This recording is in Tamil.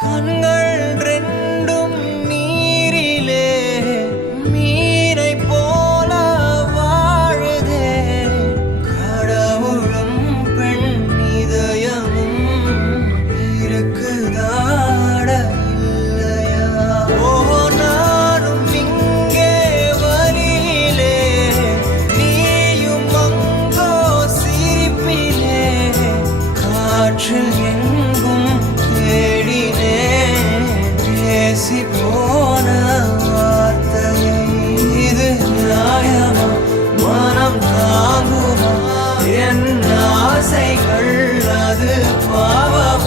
கண்கள் ரெண்டும் நீரிலே மீனை போல வாழுதே. கடவுளும் பெண் இதயமும் இருக்குதாட இல்லையா? ஓ நானும் இங்கே வழியிலே நீயும் அங்கோ சிரிப்பிலே காற்றில் எங்கும் பேசி போன வார்த்தையை இது நியாயமா? மனம் தாங்குமா? என் ஆசைகள் அது பாவம்